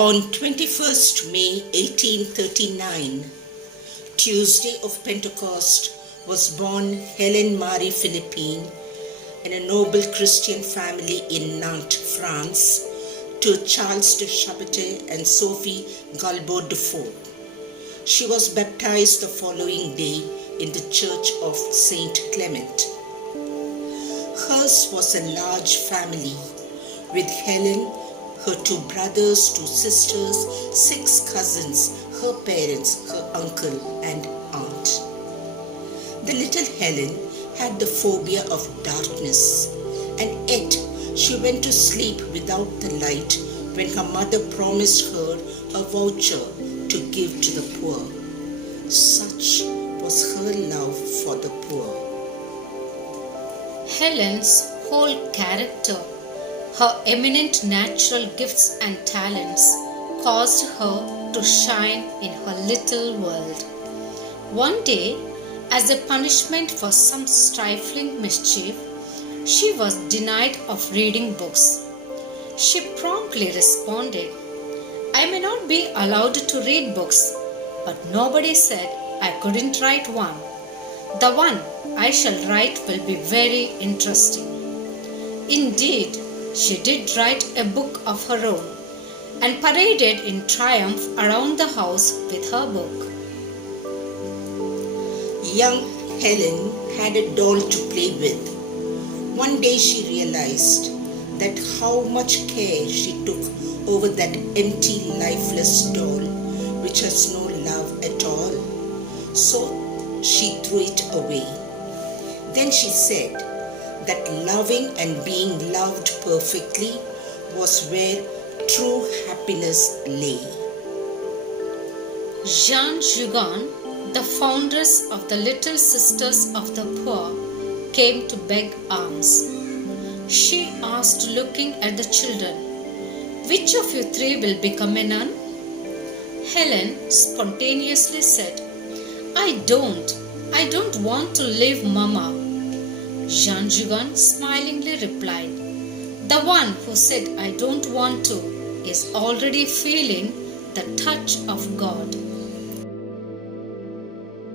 On 21st May 1839, Tuesday of Pentecost, was born Helen Marie Philippine in a noble Christian family in Nantes, France, to Charles de Chapotet and Sophie Galbaud de Faux. She was baptized the following day in the Church of Saint Clement. Hers was a large family, with Helen, her 2 brothers, 2 sisters, 6 cousins, her parents, her uncle and aunt. The little Helen had the phobia of darkness, and yet she went to sleep without the light when her mother promised her a voucher to give to the poor. Such was her love for the poor. Helen's whole character, her eminent natural gifts and talents, caused her to shine in her little world. One day, as a punishment for some trifling mischief, she was denied of reading books. She promptly responded, "I may not be allowed to read books, but nobody said I couldn't write one. The one I shall write will be very interesting." Indeed, she did write a book of her own and paraded in triumph around the house with her book. Young Helen had a doll to play with. One day she realized that how much care she took over that empty, lifeless doll which has no love at all. So she threw it away. Then she said that loving and being loved perfectly was where true happiness lay. Jeanne Jugan, the foundress of the Little Sisters of the Poor, came to beg alms. She asked, looking at the children, "Which of you 3 will become a nun?" Helen spontaneously said, I don't want to live, Mama." Jeanne Jugan smilingly replied, "The one who said I don't want to is already feeling the touch of God."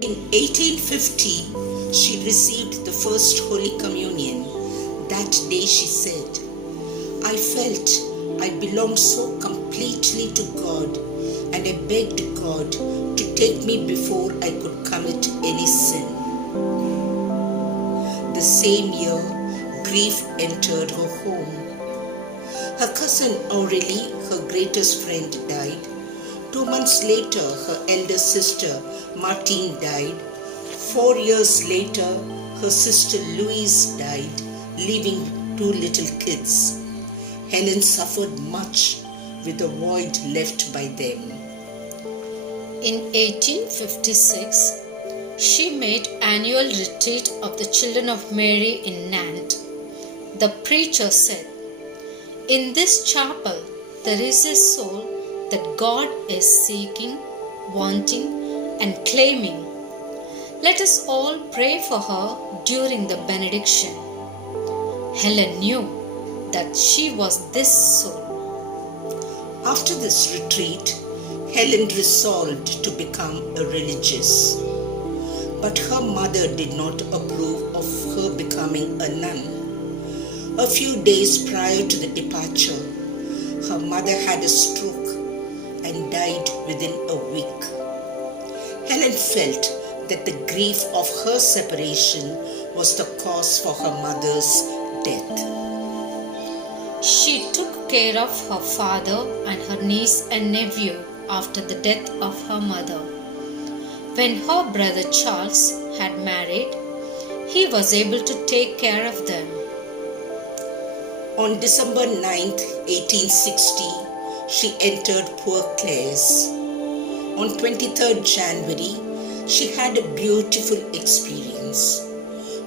In 1850, she received the first Holy Communion. That day she said, "I felt I belonged so completely to God, and I begged God to take me before I could commit any sin." The same year, grief entered her home. Her cousin Aurélie, her greatest friend, died. 2 months later, her elder sister Martine died. 4 years later, her sister Louise died, leaving 2 little kids. Helen suffered much with the void left by them. In 1856, she made annual retreat of the Children of Mary in Nantes. The preacher said, "In this chapel there is a soul that God is seeking, wanting and claiming. Let us all pray for her during the benediction." Helen knew that she was this soul. After this retreat, Helen resolved to become a religious. But her mother did not approve of her becoming a nun. A few days prior to the departure, her mother had a stroke and died within a week. Helen felt that the grief of her separation was the cause for her mother's death. She took care of her father and her niece and nephew after the death of her mother. When her brother Charles had married, he was able to take care of them. On December 9th, 1860, she entered Poor Clares. On 23rd January, she had a beautiful experience.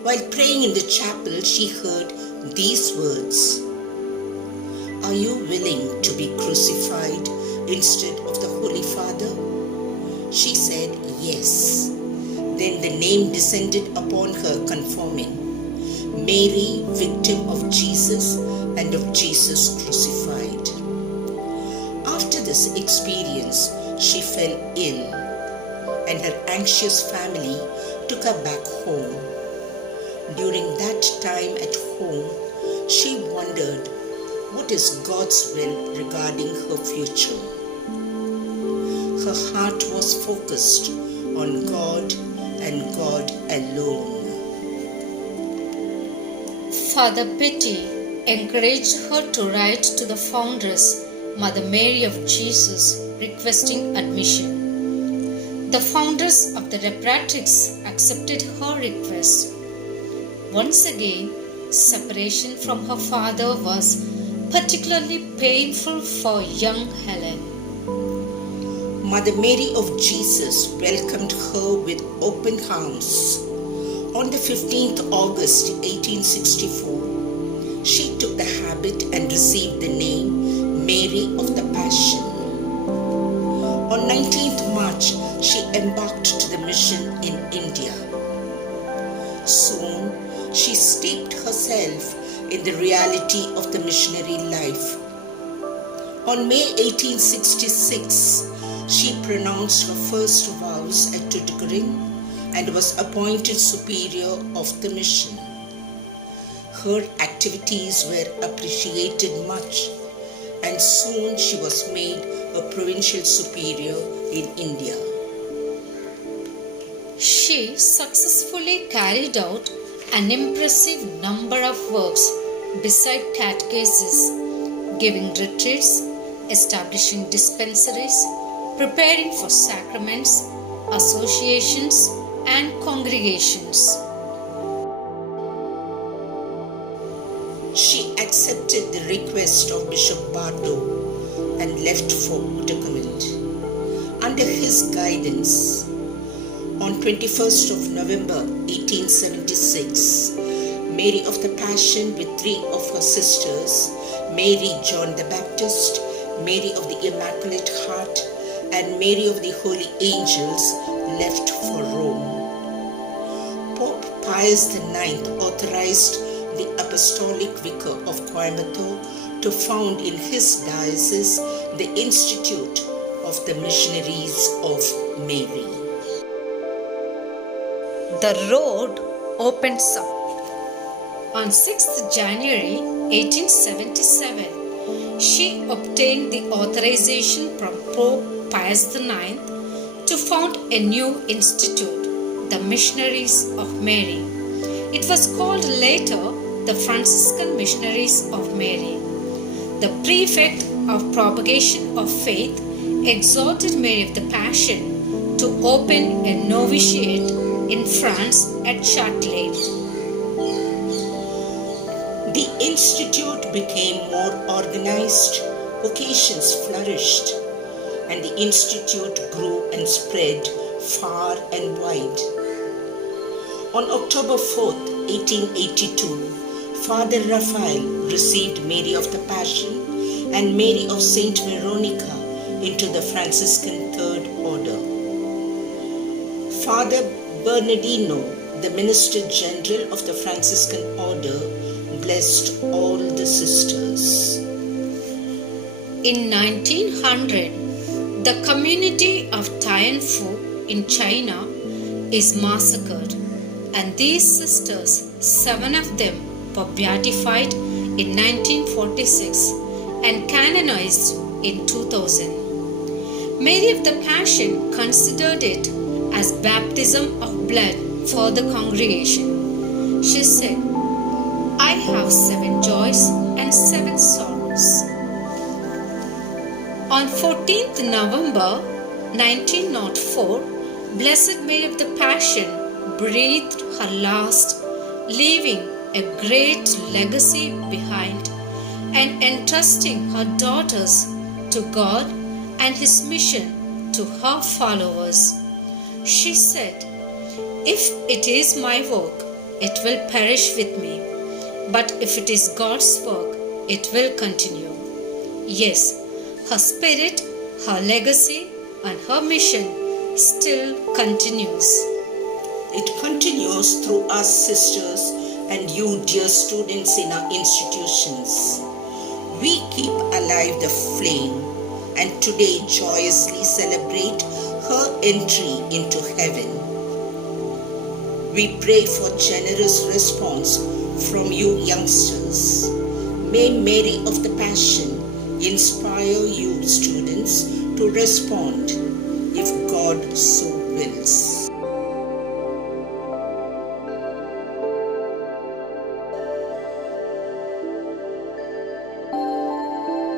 While praying in the chapel, she heard these words, "Are you willing to be crucified instead of the Holy Father?" She said yes. Then the name descended upon her, confirming, "Mary, victim of Jesus and of Jesus crucified." After this experience, she fell ill, and her anxious family took her back home. During that time at home, she wondered what is God's will regarding her future. Her heart was focused on God and God alone. Father Betty encouraged her to write to the Foundress, Mother Mary of Jesus, requesting admission. The Foundress of the Reparatrix accepted her request. Once again, separation from her father was particularly painful for young Helen. Mother Mary of Jesus welcomed her with open arms. On the 15th August 1864, she took the habit and received the name Mary of the Passion. On 19th March, she embarked to the mission in India. Soon, she steeped herself in the reality of the missionary life. On May 1866, she pronounced her first vows at Tuticorin and was appointed superior of the mission. Her activities were appreciated much, and soon she was made a provincial superior in India. She successfully carried out an impressive number of works beside catechesis, giving retreats, establishing dispensaries, preparing for sacraments, associations, and congregations. She accepted the request of Bishop Bardo and left for Uttarakhand. Under his guidance, on 21st of November 1876, Mary of the Passion with 3 of her sisters, Mary John the Baptist, Mary of the Immaculate Heart, and Mary of the Holy Angels, left for Rome. Pope Pius IX authorized the Apostolic Vicar of Coimbatore to found in his diocese the Institute of the Missionaries of Mary. The road opens up. On 6th January 1877, she obtained the authorization from Pope Pius IX to found a new institute, the Missionaries of Mary. It was called later the Franciscan Missionaries of Mary. The prefect of propagation of faith exhorted Mary of the Passion to open a novitiate in France at Châtelet. The institute became more organized, vocations flourished, and the institute grew and spread far and wide. On October 4th, 1882, Father Raphael received Mary of the Passion and Mary of Saint Veronica into the Franciscan Third Order. Father Bernardino, the Minister General of the Franciscan Order, blessed all the sisters. In 1900, the community of Tianfu in China is massacred, and these sisters, 7 of them, were beatified in 1946 and canonized in 2000. Mary of the Passion considered it as baptism of blood for the congregation. She said, "I have 7 joys and 7 sorrows." On 14th November 1904, Blessed Mary of the Passion breathed her last, leaving a great legacy behind and entrusting her daughters to God and His mission to her followers. She said, "If it is my work, it will perish with me, but if it is God's work, it will continue." Yes, her spirit, her legacy, and her mission still continues. It continues through us sisters and you, dear students in our institutions. We keep alive the flame and today joyously celebrate her entry into heaven. We pray for generous response from you youngsters. May Mary of the Passion inspire you students to respond if God so wills.